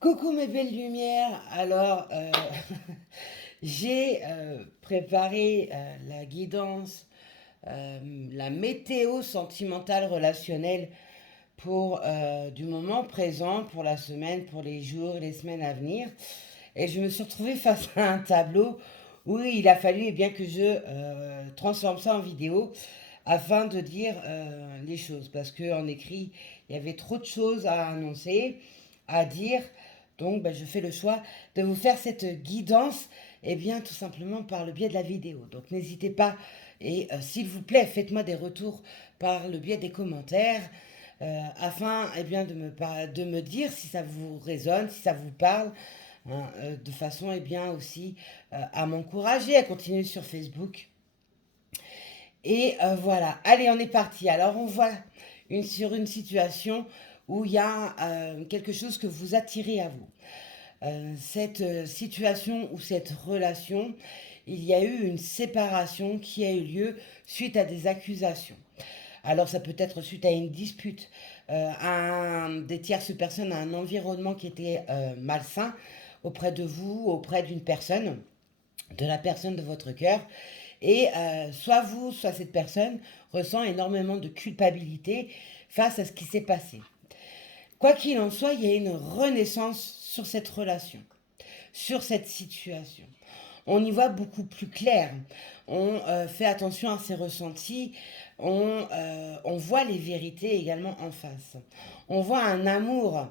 Coucou mes belles lumières. Alors, j'ai préparé la guidance, la météo sentimentale relationnelle pour du moment présent, pour la semaine, pour les jours et les semaines à venir. Et je me suis retrouvée face à un tableau où il a fallu bien que je transforme ça en vidéo afin de dire les choses. Parce qu'en écrit, il y avait trop de choses à annoncer, à dire. Donc, je fais le choix de vous faire cette guidance, et bien, tout simplement par le biais de la vidéo. Donc, n'hésitez pas, et s'il vous plaît, faites-moi des retours par le biais des commentaires, afin de me dire si ça vous résonne, si ça vous parle, hein, de façon aussi à m'encourager à continuer sur Facebook. Et voilà, allez, on est parti. Alors, on voit sur une situation où il y a quelque chose que vous attirez à vous. Cette situation ou cette relation, il y a eu une séparation qui a eu lieu suite à des accusations. Alors ça peut être suite à une dispute, des tierces personnes, à un environnement qui était malsain auprès de vous, auprès d'une personne, de la personne de votre cœur. Et soit vous, soit cette personne ressent énormément de culpabilité face à ce qui s'est passé. Quoi qu'il en soit, il y a une renaissance sur cette relation, sur cette situation. On y voit beaucoup plus clair. On fait attention à ses ressentis. On voit les vérités également en face. On voit un amour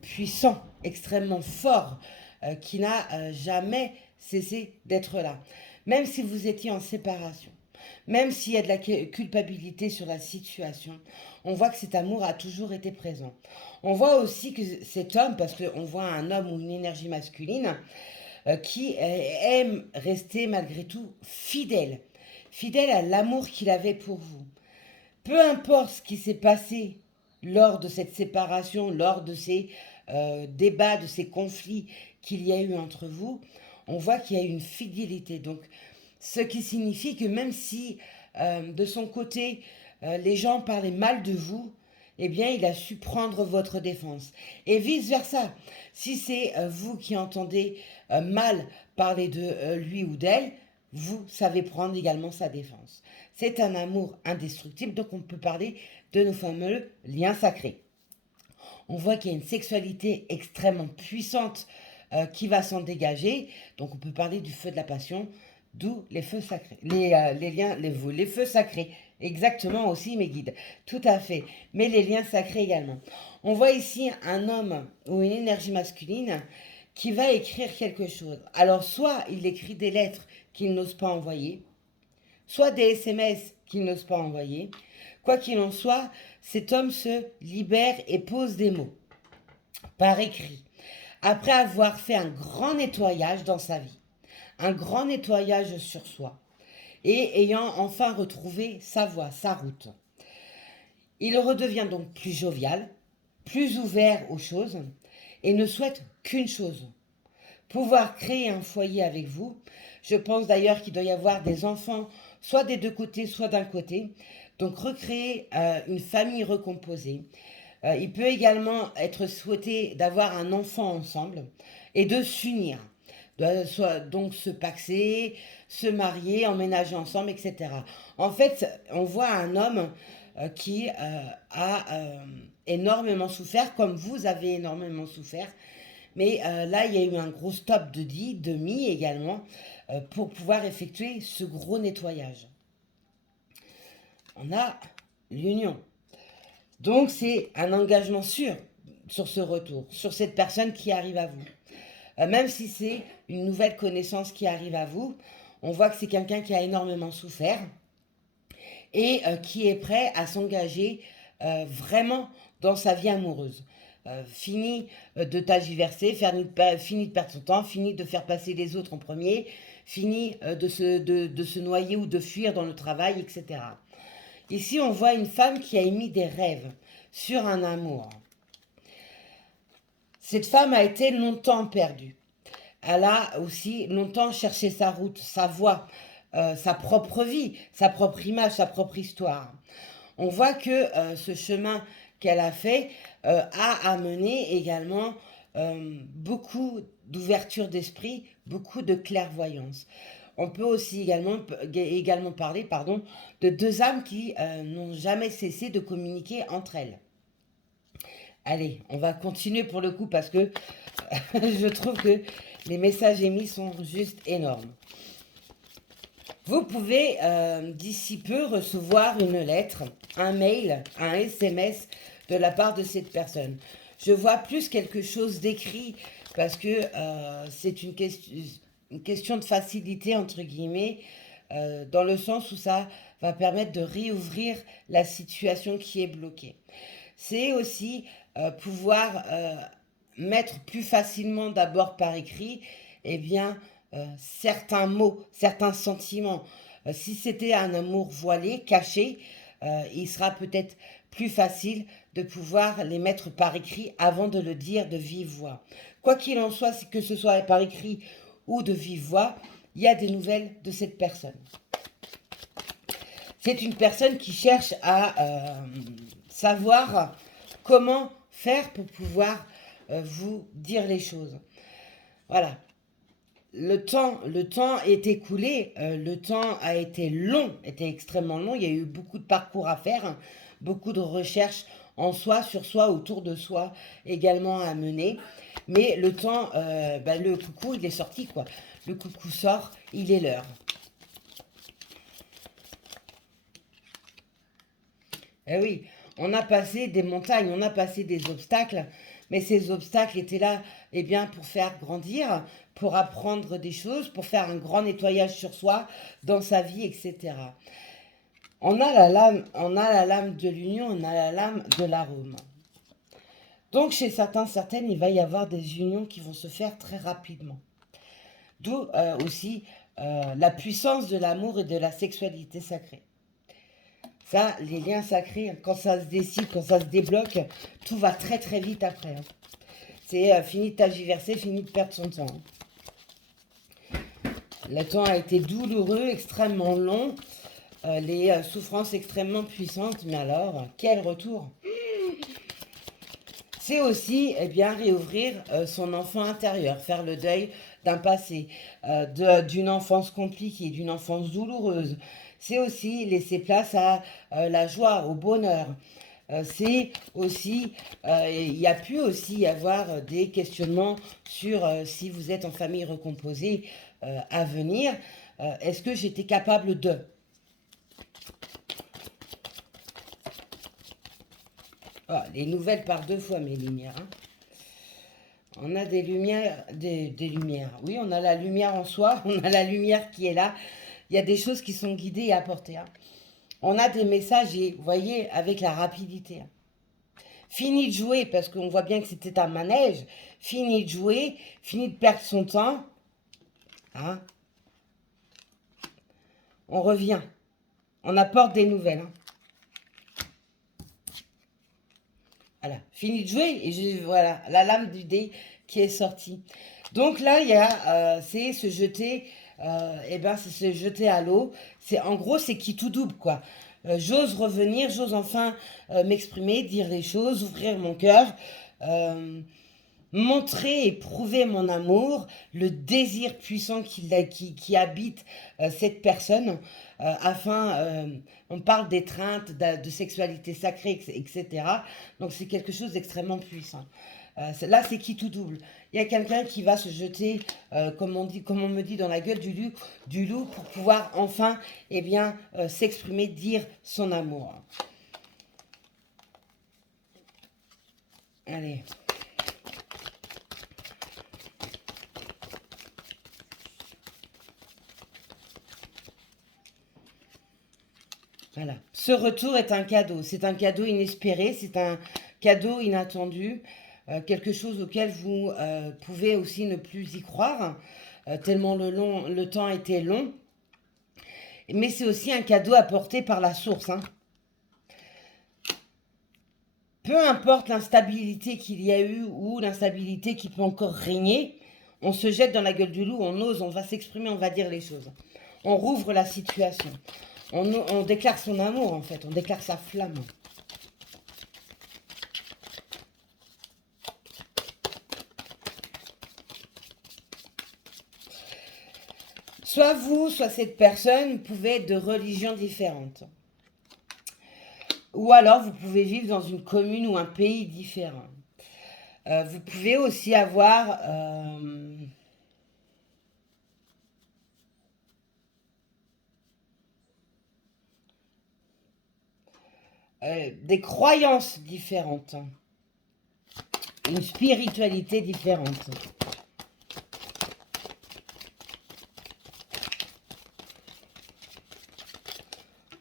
puissant, extrêmement fort, qui n'a jamais cessé d'être là. Même si vous étiez en séparation, même s'il y a de la culpabilité sur la situation, on voit que cet amour a toujours été présent. On voit aussi que cet homme, parce qu'on voit un homme ou une énergie masculine, qui aime rester malgré tout fidèle, fidèle à l'amour qu'il avait pour vous. Peu importe ce qui s'est passé lors de cette séparation, lors de ces débats, de ces conflits qu'il y a eu entre vous, on voit qu'il y a eu une fidélité. Donc, ce qui signifie que même si de son côté, les gens parlaient mal de vous, eh bien, il a su prendre votre défense. Et vice-versa. Si c'est vous qui entendez mal parler de lui ou d'elle, vous savez prendre également sa défense. C'est un amour indestructible, donc on peut parler de nos fameux liens sacrés. On voit qu'il y a une sexualité extrêmement puissante qui va s'en dégager, donc on peut parler du feu de la passion, d'où les feux sacrés, les liens, les feux sacrés, exactement aussi mes guides, tout à fait, mais les liens sacrés également. On voit ici un homme ou une énergie masculine qui va écrire quelque chose. Alors soit il écrit des lettres qu'il n'ose pas envoyer, soit des SMS qu'il n'ose pas envoyer. Quoi qu'il en soit, cet homme se libère et pose des mots par écrit, après avoir fait un grand nettoyage dans sa vie, un grand nettoyage sur soi, et ayant enfin retrouvé sa voie, sa route. Il redevient donc plus jovial, plus ouvert aux choses, et ne souhaite qu'une chose: pouvoir créer un foyer avec vous. Je pense d'ailleurs qu'il doit y avoir des enfants, soit des deux côtés, soit d'un côté. Donc recréer une famille recomposée. Il peut également être souhaité d'avoir un enfant ensemble et de s'unir. Donc se paxer, se marier, emménager ensemble, etc. En fait, on voit un homme qui a énormément souffert, comme vous avez énormément souffert. Mais là, il y a eu un gros stop de mi également, pour pouvoir effectuer ce gros nettoyage. On a l'union. Donc c'est un engagement sûr sur ce retour, sur cette personne qui arrive à vous. Même si c'est une nouvelle connaissance qui arrive à vous, on voit que c'est quelqu'un qui a énormément souffert et qui est prêt à s'engager vraiment dans sa vie amoureuse. Fini de tagiverser, fini de perdre son temps, fini de faire passer les autres en premier, fini de se noyer ou de fuir dans le travail, etc. Ici, on voit une femme qui a émis des rêves sur un amour. Cette femme a été longtemps perdue. Elle a aussi longtemps cherché sa route, sa voie, sa propre vie, sa propre image, sa propre histoire. On voit que ce chemin qu'elle a fait a amené également beaucoup d'ouverture d'esprit, beaucoup de clairvoyance. On peut aussi également parler, pardon, de deux âmes qui n'ont jamais cessé de communiquer entre elles. Allez, on va continuer pour le coup parce que je trouve que les messages émis sont juste énormes. Vous pouvez d'ici peu recevoir une lettre, un mail, un SMS de la part de cette personne. Je vois plus quelque chose d'écrit parce que c'est une question de facilité, entre guillemets, dans le sens où ça va permettre de réouvrir la situation qui est bloquée. C'est aussi pouvoir mettre plus facilement d'abord par écrit, eh bien, certains mots, certains sentiments. Si c'était un amour voilé, caché, il sera peut-être plus facile de pouvoir les mettre par écrit avant de le dire de vive voix. Quoi qu'il en soit, que ce soit par écrit ou de vive voix, il y a des nouvelles de cette personne. C'est une personne qui cherche à savoir comment faire pour pouvoir vous dire les choses. Voilà. Le temps est écoulé, le temps a été long, était extrêmement long. Il y a eu beaucoup de parcours à faire, hein, beaucoup de recherches en soi, sur soi, autour de soi, également à mener. Mais le temps, le coucou, il est sorti, quoi. Le coucou sort, il est l'heure. Eh oui, on a passé des montagnes, on a passé des obstacles, mais ces obstacles étaient là, eh bien, pour faire grandir, pour apprendre des choses, pour faire un grand nettoyage sur soi, dans sa vie, etc. On a la lame de l'union, on a la lame de l'arôme. Donc, chez certaines, il va y avoir des unions qui vont se faire très rapidement. D'où aussi la puissance de l'amour et de la sexualité sacrée. Ça, les liens sacrés, quand ça se décide, quand ça se débloque, tout va très très vite après. Hein. C'est fini de tergiverser, fini de perdre son temps. Le temps a été douloureux, extrêmement long, les souffrances extrêmement puissantes, mais alors, quel retour! C'est aussi réouvrir son enfant intérieur, faire le deuil d'un passé, d'une enfance compliquée, d'une enfance douloureuse. C'est aussi laisser place à la joie, au bonheur. C'est aussi, il y a pu aussi y avoir des questionnements sur si vous êtes en famille recomposée à venir. Est-ce que j'étais capable de? Ah, les nouvelles par deux fois, mes lumières. Hein. On a des lumières, des lumières. Oui, on a la lumière en soi, on a la lumière qui est là. Il y a des choses qui sont guidées et apportées. Hein. On a des messages, et vous voyez, avec la rapidité. Hein. Fini de jouer, parce qu'on voit bien que c'était un manège. Fini de jouer, fini de perdre son temps. Hein. On revient. On apporte des nouvelles. Hein. Voilà, fini de jouer et voilà, la lame du dé qui est sortie. Donc là, il y a, c'est se jeter, c'est se jeter à l'eau. C'est en gros, c'est qui tout double quoi. J'ose revenir, j'ose enfin m'exprimer, dire les choses, ouvrir mon cœur, montrer et prouver mon amour, le désir puissant qui habite cette personne, on parle d'étreinte, de sexualité sacrée, etc. Donc c'est quelque chose d'extrêmement puissant. Là, c'est qui tout double. Il y a quelqu'un qui va se jeter, comme on me dit, dans la gueule du loup pour pouvoir enfin s'exprimer, dire son amour. Allez. Voilà. Ce retour est un cadeau. C'est un cadeau inespéré, c'est un cadeau inattendu, quelque chose auquel vous pouvez aussi ne plus y croire, tellement le temps était long. Mais c'est aussi un cadeau apporté par la source. Hein. Peu importe l'instabilité qu'il y a eu ou l'instabilité qui peut encore régner, on se jette dans la gueule du loup, on ose, on va s'exprimer, on va dire les choses. On rouvre la situation. On déclare son amour en fait, on déclare sa flamme. Soit vous, soit cette personne pouvait être de religions différentes. Ou alors vous pouvez vivre dans une commune ou un pays différent. Vous pouvez aussi avoir des croyances différentes, une spiritualité différente.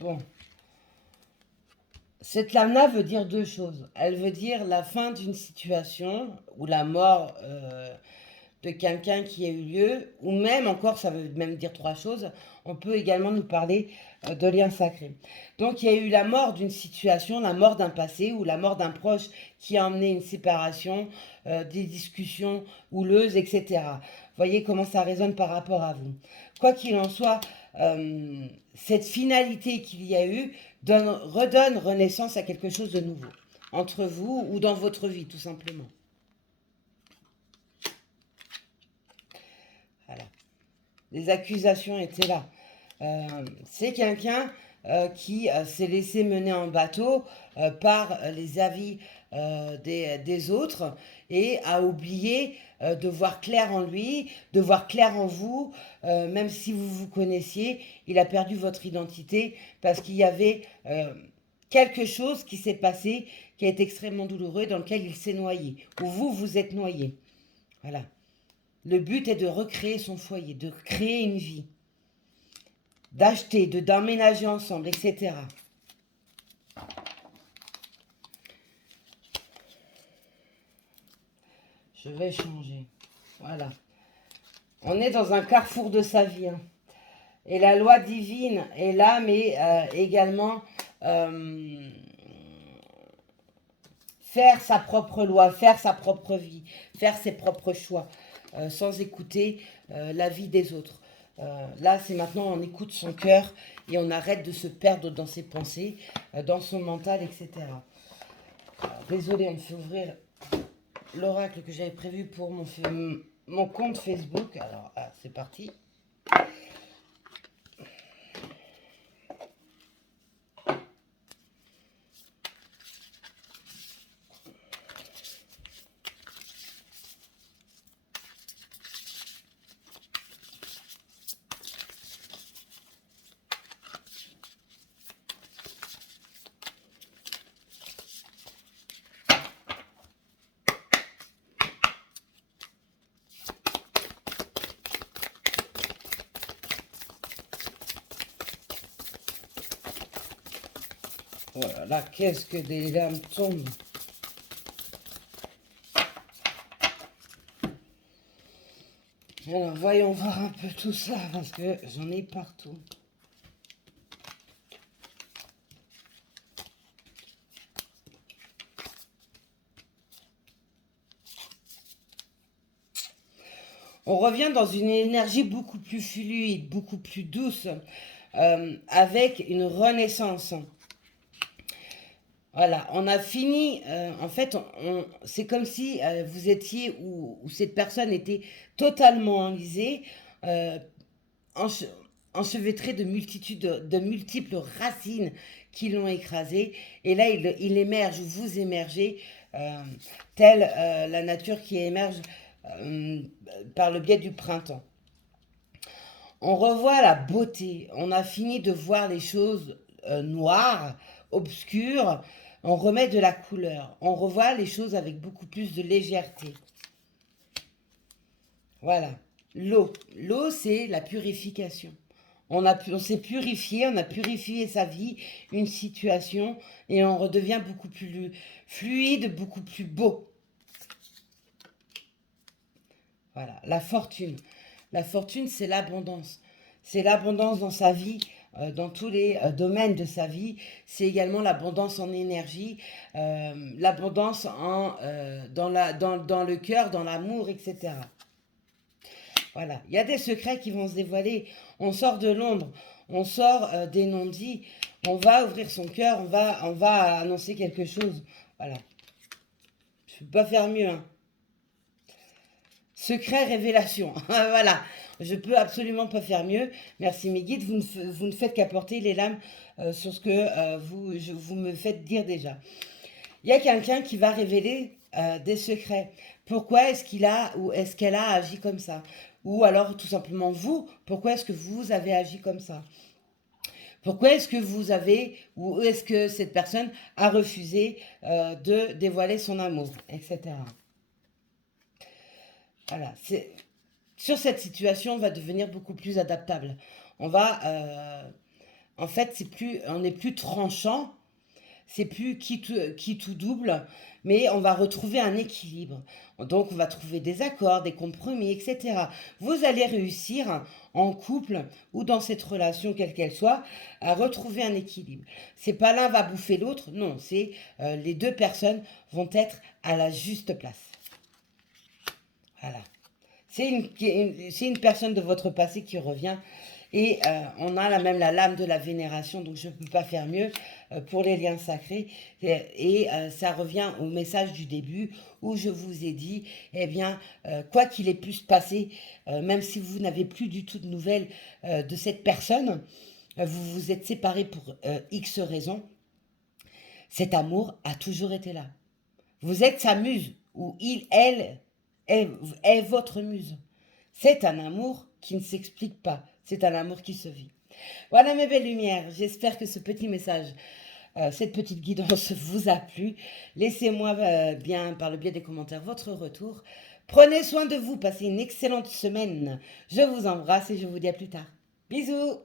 Bon. Cette lame-là veut dire deux choses. Elle veut dire la fin d'une situation ou la mort de quelqu'un qui a eu lieu, ou même encore, ça veut même dire trois choses. On peut également nous parler de liens sacrés. Donc il y a eu la mort d'une situation, la mort d'un passé ou la mort d'un proche qui a emmené une séparation, des discussions houleuses, etc. Voyez comment ça résonne par rapport à vous. Quoi qu'il en soit, cette finalité qu'il y a eu redonne renaissance à quelque chose de nouveau, entre vous ou dans votre vie tout simplement. Voilà. Les accusations étaient là. C'est quelqu'un qui s'est laissé mener en bateau par les avis des autres et a oublié de voir clair en lui, de voir clair en vous, même si vous vous connaissiez, il a perdu votre identité parce qu'il y avait quelque chose qui s'est passé qui est extrêmement douloureux dans lequel il s'est noyé, ou vous, vous êtes noyé. Voilà. Le but est de recréer son foyer, de créer une vie, d'acheter, d'emménager ensemble, etc. Je vais changer. Voilà. On est dans un carrefour de sa vie. Hein. Et la loi divine est là, mais également faire sa propre loi, faire sa propre vie, faire ses propres choix, sans écouter la vie des autres. Là, c'est maintenant, on écoute son cœur et on arrête de se perdre dans ses pensées, dans son mental, etc. Désolée, on me fait ouvrir l'oracle que j'avais prévu pour mon compte Facebook. Alors, c'est parti. Voilà, là, qu'est-ce que des larmes tombent. Alors, voyons voir un peu tout ça, parce que j'en ai partout. On revient dans une énergie beaucoup plus fluide, beaucoup plus douce, avec une renaissance. Voilà, on a fini, en fait, c'est comme si vous étiez, ou cette personne était totalement enlisée, euh, enchevêtrée de multiples racines qui l'ont écrasé. Et là, il émerge, vous émergez, telle la nature qui émerge par le biais du printemps. On revoit la beauté, on a fini de voir les choses noires, obscures, on remet de la couleur, on revoit les choses avec beaucoup plus de légèreté. Voilà, l'eau, c'est la purification. On s'est purifié, on a purifié sa vie, une situation, et on redevient beaucoup plus fluide, beaucoup plus beau. Voilà, la fortune. La fortune, c'est l'abondance. C'est l'abondance dans sa vie, dans tous les domaines de sa vie. C'est également l'abondance en énergie, l'abondance dans le cœur, dans l'amour, etc. Voilà, il y a des secrets qui vont se dévoiler. On sort de l'ombre, on sort des non-dits. On va ouvrir son cœur, on va annoncer quelque chose. Voilà. Je ne peux pas faire mieux, hein. Secret, révélation. Voilà. Je peux absolument pas faire mieux. Merci mes guides, vous ne faites qu'apporter les lames sur ce que vous me faites dire déjà. Il y a quelqu'un qui va révéler des secrets. Pourquoi est-ce qu'il a ou est-ce qu'elle a agi comme ça? Ou alors tout simplement vous, pourquoi est-ce que vous avez agi comme ça? Pourquoi est-ce que vous avez, ou est-ce que cette personne a refusé de dévoiler son amour, etc. Voilà, sur cette situation, on va devenir beaucoup plus adaptable. On va, en fait, on n'est plus tranchant, c'est plus qui tout double, mais on va retrouver un équilibre. Donc, on va trouver des accords, des compromis, etc. Vous allez réussir en couple ou dans cette relation, quelle qu'elle soit, à retrouver un équilibre. C'est pas l'un va bouffer l'autre, non, c'est les deux personnes vont être à la juste place. Voilà. C'est une personne de votre passé qui revient. Et on a même la lame de la vénération, donc je ne peux pas faire mieux pour les liens sacrés. Et ça revient au message du début où je vous ai dit, eh bien, quoi qu'il ait pu se passer, même si vous n'avez plus du tout de nouvelles de cette personne, vous vous êtes séparés pour X raisons, cet amour a toujours été là. Vous êtes sa muse, ou elle est votre muse. C'est un amour qui ne s'explique pas. C'est un amour qui se vit. Voilà mes belles lumières. J'espère que ce petit message, cette petite guidance vous a plu. Laissez-moi bien, par le biais des commentaires, votre retour. Prenez soin de vous. Passez une excellente semaine. Je vous embrasse et je vous dis à plus tard. Bisous.